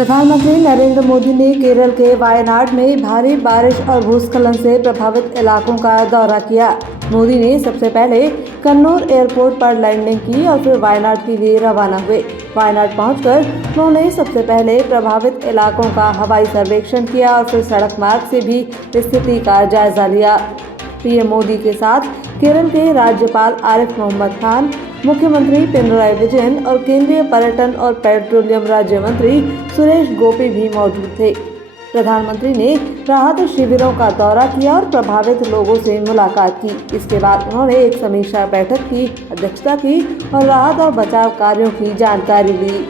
प्रधानमंत्री नरेंद्र मोदी ने केरल के वायनाड में भारी बारिश और भूस्खलन से प्रभावित इलाकों का दौरा किया। मोदी ने सबसे पहले कन्नूर एयरपोर्ट पर लैंडिंग की और फिर वायनाड के लिए रवाना हुए। वायनाड पहुंचकर उन्होंने सबसे पहले प्रभावित इलाकों का हवाई सर्वेक्षण किया और फिर सड़क मार्ग से भी स्थिति का जायजा लिया। पीएम मोदी के साथ केरल के राज्यपाल आरिफ मोहम्मद खान, मुख्यमंत्री पिनराई विजयन और केंद्रीय पर्यटन और पेट्रोलियम राज्य मंत्री सुरेश गोपी भी मौजूद थे। प्रधानमंत्री ने राहत शिविरों का दौरा किया और प्रभावित लोगों से मुलाकात की। इसके बाद उन्होंने एक समीक्षा बैठक की अध्यक्षता की और राहत और बचाव कार्यों की जानकारी ली।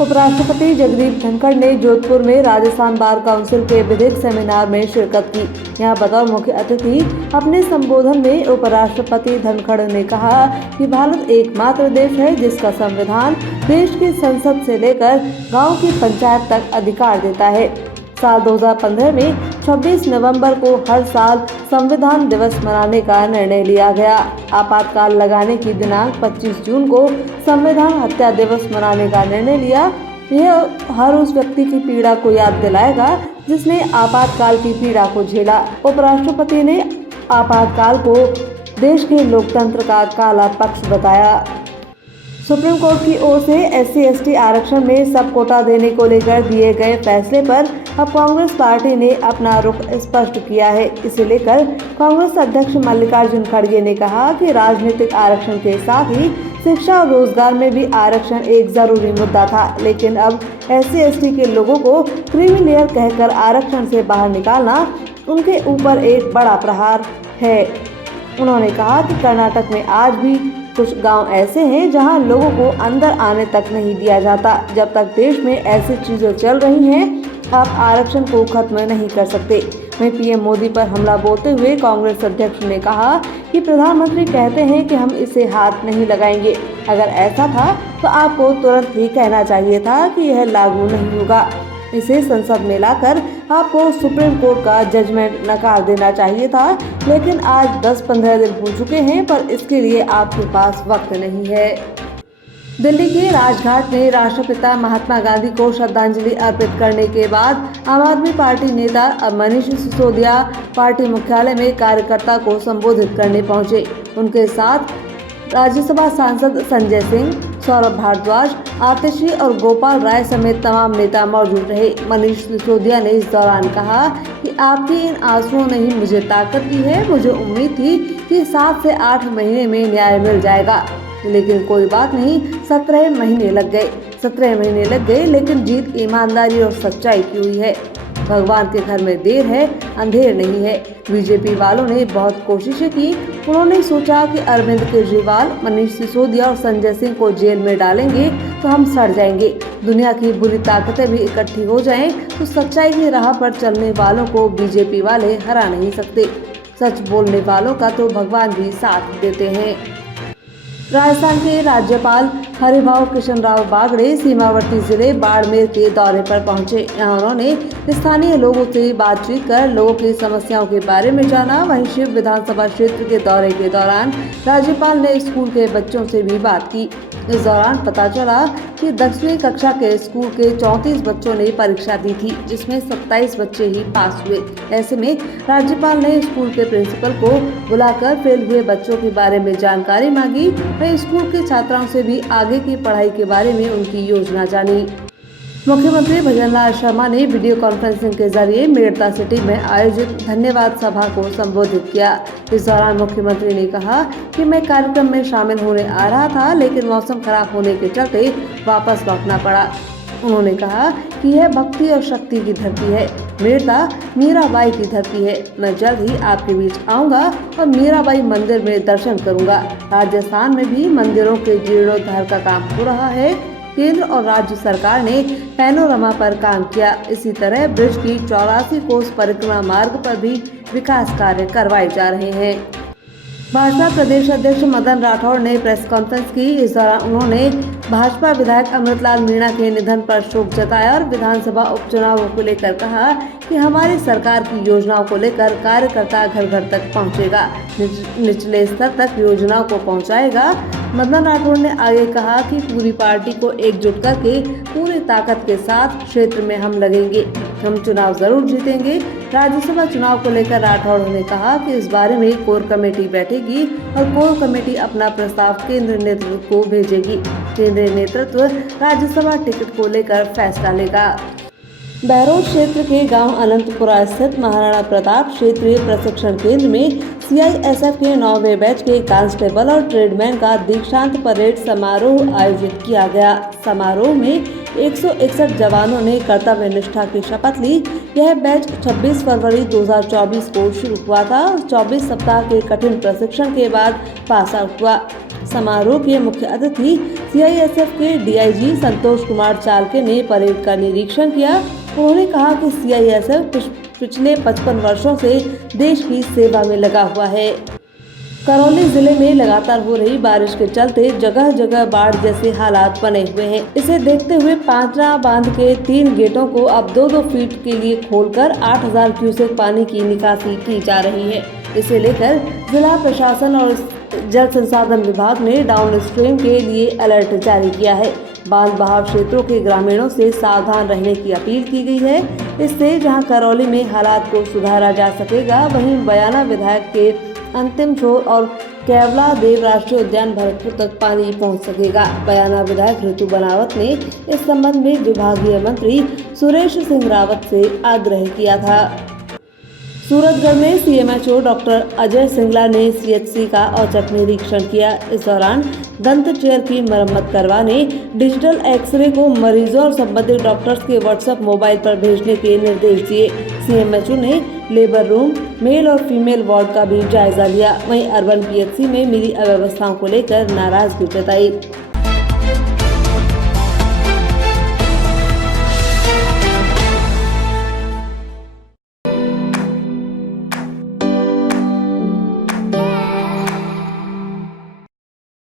उपराष्ट्रपति जगदीप धनखड़ ने जोधपुर में राजस्थान बार काउंसिल के विधिक सेमिनार में शिरकत की। यहाँ बतौर मुख्य अतिथि अपने संबोधन में उपराष्ट्रपति धनखड़ ने कहा कि भारत एकमात्र देश है जिसका संविधान देश की संसद से लेकर गांव की पंचायत तक अधिकार देता है। साल 2015 में 26 नवंबर को हर साल संविधान दिवस मनाने का निर्णय लिया गया। आपातकाल लगाने की दिनांक 25 जून को संविधान हत्या दिवस मनाने का निर्णय लिया। यह हर उस व्यक्ति की पीड़ा को याद दिलाएगा जिसने आपातकाल की पीड़ा को झेला। उपराष्ट्रपति ने आपातकाल को देश के लोकतंत्र का काला पक्ष बताया। सुप्रीम कोर्ट की ओर से SC/ST आरक्षण में सब कोटा देने को लेकर दिए गए फैसले पर अब कांग्रेस पार्टी ने अपना रुख स्पष्ट किया है। इसे लेकर कांग्रेस अध्यक्ष मल्लिकार्जुन खड़गे ने कहा कि राजनीतिक आरक्षण के साथ ही शिक्षा और रोजगार में भी आरक्षण एक जरूरी मुद्दा था, लेकिन अब SC/ST के लोगों को क्रीमी लेयर कहकर आरक्षण से बाहर निकालना उनके ऊपर एक बड़ा प्रहार है। उन्होंने कहा कि कर्नाटक में आज भी कुछ गांव ऐसे हैं जहां लोगों को अंदर आने तक नहीं दिया जाता। जब तक देश में ऐसी चीजें चल रही हैं, आप आरक्षण को खत्म नहीं कर सकते। वहीं पीएम मोदी पर हमला बोलते हुए कांग्रेस अध्यक्ष ने कहा कि प्रधानमंत्री कहते हैं कि हम इसे हाथ नहीं लगाएंगे। अगर ऐसा था तो आपको तुरंत ही कहना चाहिए था कि यह लागू नहीं होगा। इसे संसद में लाकर आपको सुप्रीम कोर्ट का जजमेंट नकार देना चाहिए था, लेकिन आज 10-15 दिन हो चुके हैं, पर इसके लिए आपके पास वक्त नहीं है। दिल्ली के राजघाट में राष्ट्रपिता महात्मा गांधी को श्रद्धांजलि अर्पित करने के बाद आम आदमी पार्टी नेता मनीष सिसोदिया पार्टी मुख्यालय में कार्यकर्ता को संबोधित करने पहुंचे। उनके साथ राज्यसभा सांसद संजय सिंह, सौरभ भारद्वाज, आतिशी और गोपाल राय समेत तमाम नेता मौजूद रहे। मनीष सिसोदिया ने इस दौरान कहा कि आपकी इन आंसुओं ने ही मुझे ताकत दी है। मुझे उम्मीद थी कि 7 से 8 महीने में न्याय मिल जाएगा, लेकिन कोई बात नहीं, 17 महीने लग गए, लेकिन जीत ईमानदारी और सच्चाई की हुई है। भगवान के घर में देर है, अंधेर नहीं है। बीजेपी वालों ने बहुत कोशिशें की। उन्होंने सोचा कि अरविंद केजरीवाल, मनीष सिसोदिया और संजय सिंह को जेल में डालेंगे तो हम सड़ जाएंगे। दुनिया की बुरी ताकतें भी इकट्ठी हो जाएं तो सच्चाई की राह पर चलने वालों को बीजेपी वाले हरा नहीं सकते। सच बोलने वालों का तो भगवान भी साथ देते हैं। राजस्थान के राज्यपाल हरिभाऊ कृष्ण राव बागड़े सीमावर्ती जिले बाड़मेर के दौरे पर पहुंचे। यहां उन्होंने स्थानीय लोगों से बातचीत कर लोगों की समस्याओं के बारे में जाना। वहीं शिव विधानसभा क्षेत्र के दौरे के दौरान राज्यपाल ने स्कूल के बच्चों से भी बात की। इस दौरान पता चला कि 10वीं कक्षा के स्कूल के 34 बच्चों ने परीक्षा दी थी, जिसमें 27 बच्चे ही पास हुए। ऐसे में राज्यपाल ने स्कूल के प्रिंसिपल को बुलाकर फेल हुए बच्चों के बारे में जानकारी मांगी। वहीं स्कूल के छात्राओं से भी आगे की पढ़ाई के बारे में उनकी योजना जानी। मुख्यमंत्री भजनलाल शर्मा ने वीडियो कॉन्फ्रेंसिंग के जरिए मेड़ता सिटी में आयोजित धन्यवाद सभा को संबोधित किया। इस दौरान मुख्यमंत्री ने कहा कि मैं कार्यक्रम में शामिल होने आ रहा था, लेकिन मौसम खराब होने के चलते वापस लौटना पड़ा। उन्होंने कहा कि यह भक्ति और शक्ति की धरती है। मेड़ता मीराबाई की धरती है। मैं जल्द ही आपके बीच आऊंगा और मीराबाई मंदिर में दर्शन करूंगा। राजस्थान में भी मंदिरों के जीर्णोद्धार का काम हो रहा है। केंद्र और राज्य सरकार ने पैनोरमा पर काम किया। इसी तरह ब्रिज की 84 कोस परिक्रमा मार्ग पर भी विकास कार्य करवाए जा रहे हैं। भाजपा प्रदेश अध्यक्ष मदन राठौड़ ने प्रेस कॉन्फ्रेंस की। इस दौरान उन्होंने भाजपा विधायक अमृतलाल मीणा के निधन पर शोक जताया और विधानसभा उपचुनावों को लेकर कहा कि हमारी सरकार की योजनाओं को लेकर कार्यकर्ता घर घर तक पहुंचेगा, निचले स्तर तक योजनाओं को पहुंचाएगा। मदन राठौड़ ने आगे कहा कि पूरी पार्टी को एकजुट करके पूरी ताकत के साथ क्षेत्र में हम लगेंगे, हम चुनाव जरूर जीतेंगे। राज्यसभा चुनाव को लेकर राठौड़ ने कहा कि इस बारे में कोर कमेटी बैठेगी और कोर कमेटी अपना प्रस्ताव केंद्रीय नेतृत्व को भेजेगी। केंद्रीय नेतृत्व राज्यसभा टिकट को लेकर फैसला लेगा। बहरोड क्षेत्र के गांव अनंतपुरा स्थित महाराणा प्रताप क्षेत्रीय प्रशिक्षण केंद्र में CISF के 9वें बैच के कांस्टेबल और ट्रेडमैन का दीक्षांत परेड समारोह आयोजित किया गया। समारोह में 161 जवानों ने कर्तव्य निष्ठा की शपथ ली। यह बैच 26 फरवरी 2024 को शुरू हुआ था। 24 सप्ताह के कठिन प्रशिक्षण के बाद पास आउट हुआ। समारोह के मुख्य अतिथि CISF के DIG संतोष कुमार चालके ने परेड का निरीक्षण किया। उन्होंने कहा कि CISF पिछले 55 वर्षों से देश की सेवा में लगा हुआ है। करौली जिले में लगातार हो रही बारिश के चलते जगह जगह बाढ़ जैसे हालात बने हुए हैं। इसे देखते हुए पांचरा बांध के 3 गेटों को अब 2-2 फीट के लिए खोलकर 8000 क्यूसेक पानी की निकासी की जा रही है। इसे लेकर जिला प्रशासन और जल संसाधन विभाग ने डाउन स्ट्रीम के लिए अलर्ट जारी किया है। बांध बहाव क्षेत्रों के ग्रामीणों से सावधान रहने की अपील की गई है। इससे जहां करौली में हालात को सुधारा जा सकेगा, वहीं बयाना विधायक के अंतिम छोर और केवला देव राष्ट्रीय उद्यान भरतपुर तक पानी पहुंच सकेगा। बयाना विधायक ऋतु बनावत ने इस संबंध में विभागीय मंत्री सुरेश सिंह रावत से आग्रह किया था। सूरतगढ़ में CMHO डॉक्टर अजय सिंगला ने CHC का औचक निरीक्षण किया। इस दौरान दंत चेयर की मरम्मत करवाने, डिजिटल एक्सरे को मरीजों और संबंधित डॉक्टर्स के WhatsApp मोबाइल पर भेजने के निर्देश दिए। CMHO ने लेबर रूम, मेल और फीमेल वार्ड का भी जायजा लिया। वहीं अर्बन PHC में मिली अव्यवस्थाओं को लेकर नाराजगी जताई।